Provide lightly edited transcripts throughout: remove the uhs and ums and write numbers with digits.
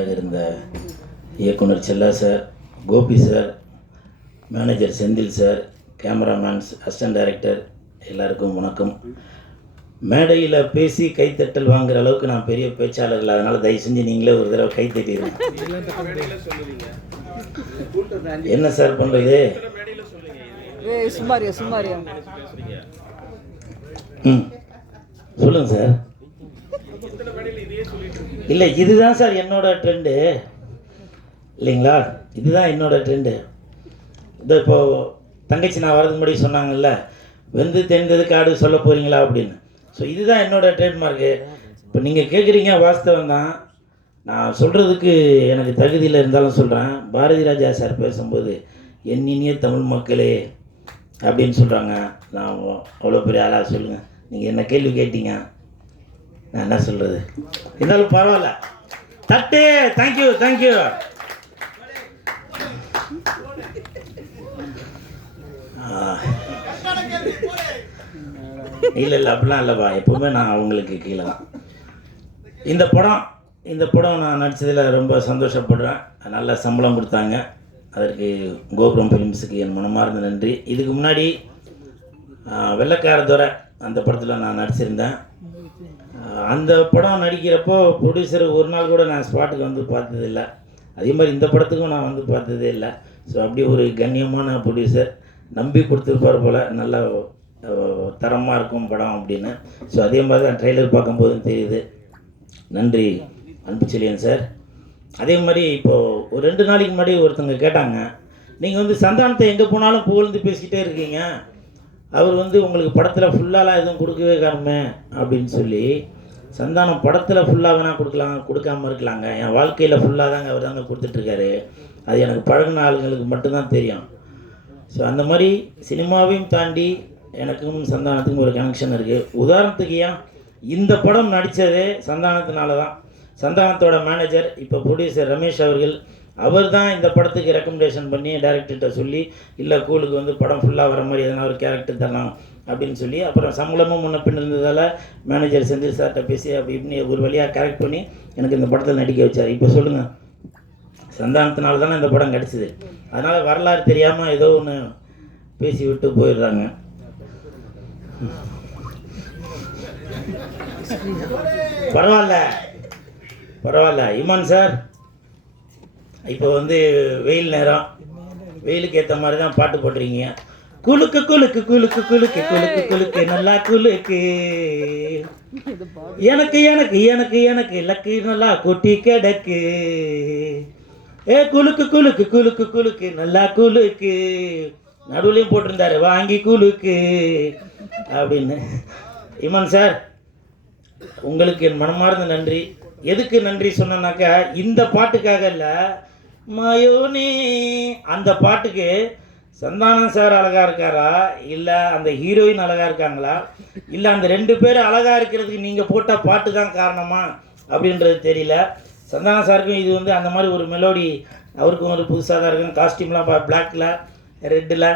இருந்த இயக்குனர் Chella sir, Gopi sir, manager Senthil sir, cameramen, assistant director எல்லாருக்கும் வணக்கம். மேடையில் பேசி கைத்தட்டல் வாங்குற அளவுக்கு நான் பெரிய பேச்சாளர் இல்லை, அதனால் தயவு செஞ்சு நீங்களே ஒரு தடவை கை தட்டிடுங்க. என்ன சார் பண்ணுறது? சொல்லுங்க சார். இல்லை, இதுதான் சார் என்னோட ட்ரெண்டு இல்லைங்களா? இதுதான் என்னோட ட்ரெண்டு. இதோ இப்போது தங்கச்சி நான் வரதுக்கு முன்னாடி சொன்னாங்கல்ல, வெந்து தெரிந்தது காடு சொல்ல போகிறீங்களா அப்படின்னு. ஸோ இதுதான் என்னோட ட்ரேட்மார்க்கு. இப்போ நீங்கள் கேட்குறீங்க, வாஸ்தவம் தான். நான் சொல்கிறதுக்கு எனக்கு தகுதியில் இருந்தாலும் சொல்கிறேன். பாரதி ராஜா சார் பேசும்போது என் இனிய தமிழ் மக்களே அப்படின்னு சொல்கிறாங்க. நான் அவ்வளோ பெரிய ஆளாக சொல்லுங்கள். நீங்கள் என்ன கேள்வி கேட்டீங்க, நான் என்ன சொல்கிறது? இருந்தாலும் பரவாயில்ல. தட்டு. Thank you thank you. இல்லை இல்லை, அப்படிலாம் இல்லைப்பா. எப்போவுமே நான் அவங்களுக்கு கீழே தான். இந்த படம் நான் நடித்ததில் ரொம்ப சந்தோஷப்படுறேன். நல்ல சம்பளம் கொடுத்தாங்க. அதற்கு கோபுரம் ஃபிலிம்ஸுக்கு என் மனமார்ந்த நன்றி. இதுக்கு முன்னாடி வெள்ளைக்கார துறை அந்த படத்தில் நான் நடிச்சிருந்தேன். அந்த படம் நடிக்கிறப்போ ப்ரொடியூசர் ஒரு நாள் கூட நான் ஸ்பாட்டுக்கு வந்து பார்த்ததில்லை. அதே மாதிரி இந்த படத்துக்கும் நான் வந்து பார்த்ததே இல்லை. ஸோ அப்படி ஒரு கண்ணியமான ப்ரொடியூசர் நம்பி கொடுத்துருப்பார் போல், நல்லா தரமாக இருக்கும் படம் அப்படின்னு. ஸோ அதே மாதிரி தான் ட்ரெய்லர் பார்க்கும்போதும் தெரியுது. நன்றி அன்புச்செழியன் சார். அதே மாதிரி இப்போது ஒரு 2 நாளைக்கு முன்னாடி ஒருத்தவங்க கேட்டாங்க, நீங்கள் வந்து சந்தானத்தை எங்கே போனாலும் புகழ்ந்து பேசிக்கிட்டே இருக்கீங்க, அவர் வந்து உங்களுக்கு படத்தில் ஃபுல்லாலாம் எதுவும் கொடுக்கவே காணுமே அப்படின்னு சொல்லி. சந்தானம் படத்தில் ஃபுல்லாக வேணால் கொடுக்காமல் இருக்கலாங்க. என் வாழ்க்கையில் ஃபுல்லாக தாங்க அவர் தாங்க கொடுத்துட்ருக்காரு. அது எனக்கு பழகின ஆளுங்களுக்கு மட்டும்தான் தெரியும். ஸோ அந்த மாதிரி சினிமாவையும் தாண்டி எனக்கும் சந்தானத்துக்கும் ஒரு கனெக்ஷன் இருக்குது. உதாரணத்துக்கு இந்த படம் நடித்ததே சந்தானத்தினால தான். சந்தானத்தோட மேனேஜர் இப்போ ப்ரொடியூசர் ரமேஷ் அவர்கள், அவர் தான் இந்த படத்துக்கு ரெக்கமெண்டேஷன் பண்ணி டைரக்டர்கிட்ட சொல்லி, இல்லை கூலுக்கு வந்து படம் ஃபுல்லாக வர மாதிரி எதனா ஒரு கேரக்டர் தரலாம் அப்படின்னு சொல்லி, அப்புறம் சம்பளமும் முன்ன பின் இருந்ததால் மேனேஜர் செந்தில் சார்கிட்ட பேசி அப்படி இப்படி ஒரு வழியாக கரெக்ட் பண்ணி எனக்கு இந்த படத்தில் நடிக்க வச்சார். இப்போ சொல்லுங்கள், சந்தானத்தினால தானே இந்த படம் கிடச்சிது. அதனால் வரலாறு தெரியாமல் ஏதோ ஒன்று பேசி விட்டு போயிடுறாங்க. பரவாயில்ல இமான் சார். இப்போ வந்து வெயில் நேரம், வெயிலுக்கு ஏற்ற மாதிரி தான் பாட்டு போட்டுறீங்க. குலுக்கு குலுக்கு குலுக்கு குலுக்கு குலுக்கு குலுக்கு நல்லா குலுக்கு, எனக்கு எனக்கு எனக்கு எனக்கு லக்கு நல்லா கொட்டி கிடக்கு, குலுக்கு குலுக்கு குலுக்கு குலுக்கு நல்லா குலுக்கு. நடுவுலையும் போட்டிருந்தாரு வாங்கி குலுக்கு அப்படின்னு. இமான் சார், உங்களுக்கு என் மனமார்ந்த நன்றி. எதுக்கு நன்றி சொன்னாக்கா, இந்த பாட்டுக்காக இல்லை, மயோனே அந்த பாட்டுக்கு சந்தானம் சார் அழகாக இருக்காரா, இல்லை அந்த ஹீரோயின் அழகாக இருக்காங்களா, இல்லை அந்த 2 பேர் அழகாக இருக்கிறதுக்கு நீங்கள் போட்ட பாட்டு தான் காரணமா அப்படின்றது தெரியல. சந்தானம் சாருக்கும் இது வந்து அந்த மாதிரி ஒரு மெலோடி அவருக்கும் ஒரு புதுசாக தான் இருக்கும். காஸ்டியூம்லாம் பிளாக்கில் ரெட்டில்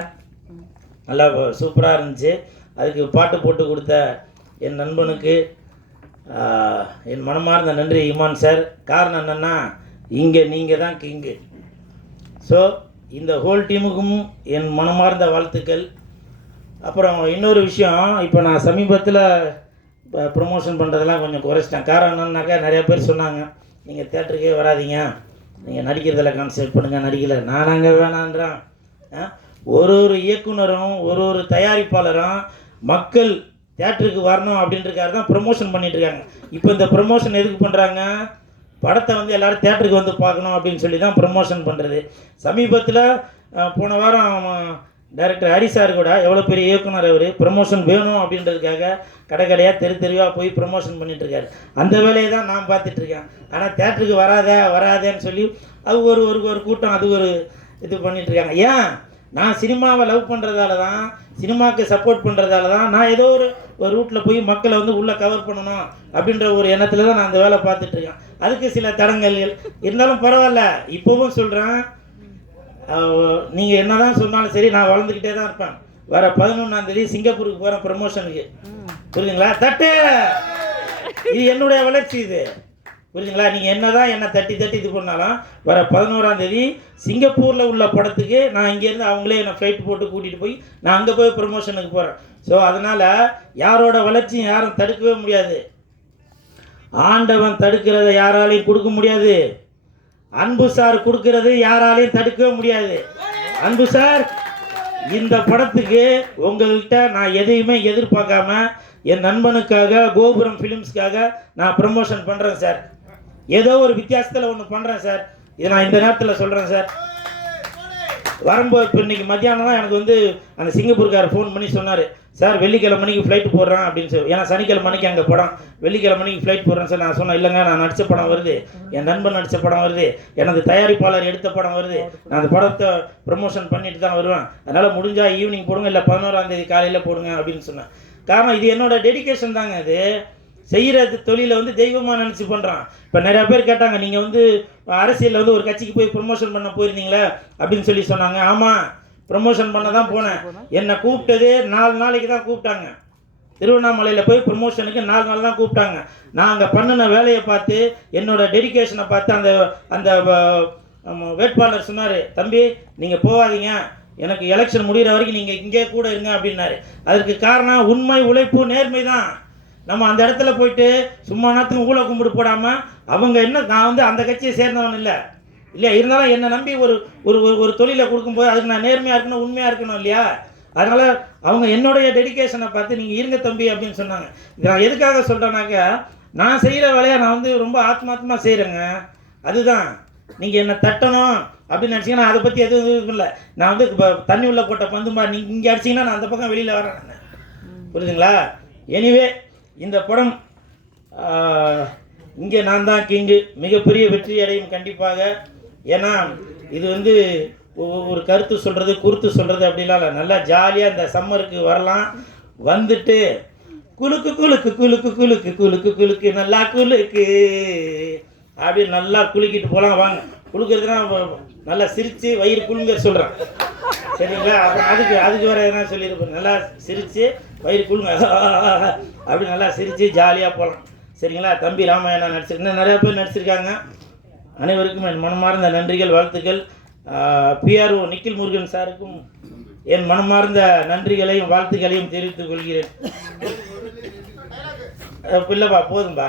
நல்லா சூப்பராக இருந்துச்சு. அதுக்கு பாட்டு போட்டு கொடுத்த என் நண்பனுக்கு என் மனமார்ந்த நன்றி இமான் சார். காரணம் என்னென்னா, இங்கே நீங்கள் தான் கிங்கு. ஸோ இந்த ஹோல் டீமுக்கும் என் மனமார்ந்த வாழ்த்துக்கள். அப்புறம் இன்னொரு விஷயம், இப்போ நான் சமீபத்தில் ப்ரொமோஷன் பண்ணுறதெல்லாம் கொஞ்சம் குறைச்சிட்டேன். காரணம் என்னன்னாக்கா, நிறைய பேர் சொன்னாங்க, நீங்கள் தேட்டருக்கே வராதிங்க, நீங்கள் நடிக்கிறதில் கான்சென்ட்ரேட் பண்ணுங்கள். நடிக்கலை நானாங்க வேணான்றான். ஒரு இயக்குனரும் ஒரு தயாரிப்பாளரும் மக்கள் தேட்டருக்கு வரணும் அப்படின்றக்காக தான் ப்ரொமோஷன் பண்ணிகிட்ருக்காங்க. இப்போ இந்த ப்ரொமோஷன் எதுக்கு பண்ணுறாங்க? படத்தை வந்து எல்லோரும் தேட்டருக்கு வந்து பார்க்கணும் அப்படின்னு சொல்லி தான் ப்ரொமோஷன் பண்ணுறது. சமீபத்தில் போன வாரம் டைரக்டர் ஹரி சார் கூட, எவ்வளோ பெரிய இயக்குனர் அவர், ப்ரொமோஷன் வேணும் அப்படின்றதுக்காக கடையாக தெருவாக போய் ப்ரொமோஷன் பண்ணிகிட்ருக்காரு. அந்த வேலையை தான் நான் பார்த்துட்ருக்கேன். ஆனால் தேட்டருக்கு வராதேன்னு சொல்லி அது ஒரு கூட்டம், அது ஒரு இது பண்ணிகிட்ருக்காங்க. ஏன்? நான் சினிமாவை லவ் பண்ணுறதால தான், சினிமாவுக்கு சப்போர்ட் பண்ணுறதால தான் நான் ஏதோ ஒரு ரூட்டில் போய் மக்களை வந்து உள்ளே கவர் பண்ணணும் அப்படின்ற ஒரு எண்ணத்தில் தான் நான் அந்த வேலை பார்த்துட்ருக்கேன். அதுக்கு சில தடங்கல்கள் இருந்தாலும் பரவாயில்ல. இப்போவும் சொல்கிறேன், நீங்கள் என்ன தான் சொன்னாலும் சரி, நான் வளர்ந்துக்கிட்டே தான் இருப்பேன். வர 11ஆம் தேதி சிங்கப்பூருக்கு போகிறேன் ப்ரமோஷனுக்கு. புரியுதுங்களா? தட்டு. இது என்னுடைய வளர்ச்சி. இது புரியுதுங்களா? நீங்கள் என்ன தான் என்னை தட்டி தட்டி இது பண்ணாலும் வர 11ஆம் தேதி சிங்கப்பூரில் உள்ள படத்துக்கு நான் இங்கேருந்து அவங்களே என்னை ஃப்ளைட் போட்டு கூட்டிகிட்டு போய் நான் அங்கே போய் ப்ரமோஷனுக்கு போகிறேன். ஸோ அதனால் யாரோட வளர்ச்சியும் யாரும் தடுக்கவே முடியாது. ஆண்டவன் தடுக்கிறத யாராலையும் கொடுக்க முடியாது. அன்பு சார் கொடுக்கறது யாராலையும் தடுக்கவே முடியாது. அன்பு சார், இந்த படத்துக்கு உங்கள்கிட்ட நான் எதையுமே எதிர்பார்க்காம என் நண்பனுக்காக கோபுரம் ஃபிலிம்ஸ்க்காக நான் ப்ரமோஷன் பண்ணுறேன் சார். ஏதோ ஒரு வித்தியாசத்தில் ஒன்று பண்ணுறேன் சார். இதை நான் இந்த நேரத்தில் சொல்கிறேன் சார். வரும்போது இப்போ இன்றைக்கி மத்தியானம் தான் எனக்கு வந்து அந்த சிங்கப்பூர்காரர் ஃபோன் பண்ணி சொன்னார், சார் வெள்ளிக்கிழமை மணிக்கு ஃப்ளைட் போடுறேன் அப்படின்னு சொல்லி. ஏன்னா சனிக்கிழமை மணிக்கு அங்கே படம், வெள்ளிக்கிழமை மணிக்கு ஃப்ளைட் போடுறேன் சார். நான் சொன்னேன், இல்லைங்க நான் நடித்த படம் வருது, என் நண்பன் நடித்த படம் வருது, எனது தயாரிப்பாளர் எடுத்த படம் வருது, நான் அந்த படத்தை ப்ரமோஷன் பண்ணிட்டு தான் வருவேன், அதனால் முடிஞ்சால் ஈவினிங் போடுங்க, இல்லை 11ஆம் தேதி காலையில் போடுங்க அப்படின்னு சொன்னேன். காரணம் இது என்னோட டெடிகேஷன் தாங்க. இது செய்கிற தொழிலை வந்து தெய்வமாக நினச்சி பண்ணுறான். இப்போ நிறையா பேர் கேட்டாங்க, நீங்கள் வந்து அரசியலில் வந்து ஒரு கட்சிக்கு போய் ப்ரொமோஷன் பண்ண போயிருந்தீங்களே அப்படின்னு சொல்லி சொன்னாங்க. ஆமாம், ப்ரமோஷன் பண்ண தான் போனேன். என்னை கூப்பிட்டதே 4 நாளைக்கு தான் கூப்பிட்டாங்க. திருவண்ணாமலையில் போய் ப்ரமோஷனுக்கு 4 நாள் தான் கூப்பிட்டாங்க. நான் அங்கே பண்ணின வேலையை பார்த்து என்னோடய டெடிகேஷனை பார்த்து அந்த அந்த வேட்பாளர் சொன்னார், தம்பி நீங்கள் போகாதீங்க, எனக்கு எலெக்ஷன் முடிகிற வரைக்கும் நீங்கள் இங்கே கூட இருங்க அப்படின்னாரு. அதற்கு காரணம் உண்மை, உழைப்பு, நேர்மை தான். நம்ம அந்த இடத்துல போயிட்டு சும்மா நேரத்துக்கு ஊழ கும்பிடு போடாமல் அவங்க என்ன, நான் வந்து அந்த கட்சியை சேர்ந்தவன் இல்லை இல்லையா, இருந்தாலும் என்னை நம்பி ஒரு ஒரு ஒரு தொழிலை கொடுக்கும்போது அதுக்கு நான் நேர்மையாக இருக்கணும், உண்மையாக இருக்கணும் இல்லையா. அதனால் அவங்க என்னுடைய டெடிகேஷனை பார்த்து நீங்கள் இருங்க தம்பி அப்படின்னு சொன்னாங்க. இது நான் எதுக்காக சொல்கிறேன்னாக்கா, நான் செய்கிற வேலையை நான் வந்து ரொம்ப ஆத்மார்த்தமாக செய்கிறேங்க. அதுதான் நீங்கள் என்னை தட்டணும் அப்படின்னு நினச்சிங்கன்னா அதை பற்றி எதுவும் இல்லை. நான் வந்து இப்போ தண்ணி உள்ள போட்ட பந்துமா நீங்கள் இங்கே அடிச்சிங்கன்னா நான் அந்த பக்கம் வெளியில் வரேன் நான். புரியுதுங்களா? எனிவே இந்த படம் இங்கே நான் தான் கிங்கு மிகப்பெரிய வெற்றி அடையும் கண்டிப்பாக. ஏன்னா இது வந்து ஒரு கருத்து சொல்கிறது, குறுத்து சொல்கிறது அப்படிலாம் இல்லை. நல்லா ஜாலியாக இந்த சம்மருக்கு வரலாம், வந்துட்டு குலுக்கு குலுக்கு குலுக்கு குலுக்கு குலுக்கு குலுக்கு நல்லா குலுக்கு அப்படின்னு நல்லா குலுக்கிட்டு போகலாம். வாங்க, குலுக்கிறதுனா நல்லா சிரித்து வயிறு குலுங்க சொல்கிறேன், சரிங்களா? அப்புறம் அதுக்கு வேறு எதனா சொல்லியிருப்பேன். நல்லா சிரித்து வயிறு குலுங்க அப்படி நல்லா சிரித்து ஜாலியாக போகலாம், சரிங்களா? தம்பி ராமாயணம் நடிச்சிருக்கேன், நிறையா பேர் நடிச்சிருக்காங்க. அனைவருக்கும் என் மனமார்ந்த நன்றிகள், வாழ்த்துக்கள். பிஆர்ஓ நிக்கில் முருகன் சாருக்கும் என் மனமார்ந்த நன்றிகளையும் வாழ்த்துக்களையும் தெரிவித்துக் கொள்கிறேன். இல்லைப்பா, போதும்பா,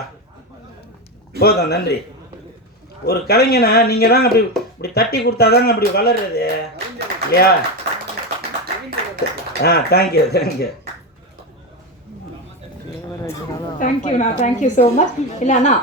போதும், நன்றி. ஒரு கலைஞனை நீங்கள் தாங்க இப்படி தட்டி கொடுத்தாதாங்க அப்படி வளர்றது இல்லையா? தேங்க்யூ தேங்க்யூ தேங்க்யூண்ணா, தேங்க்யூ ஸோ மச். இல்லை அண்ணா,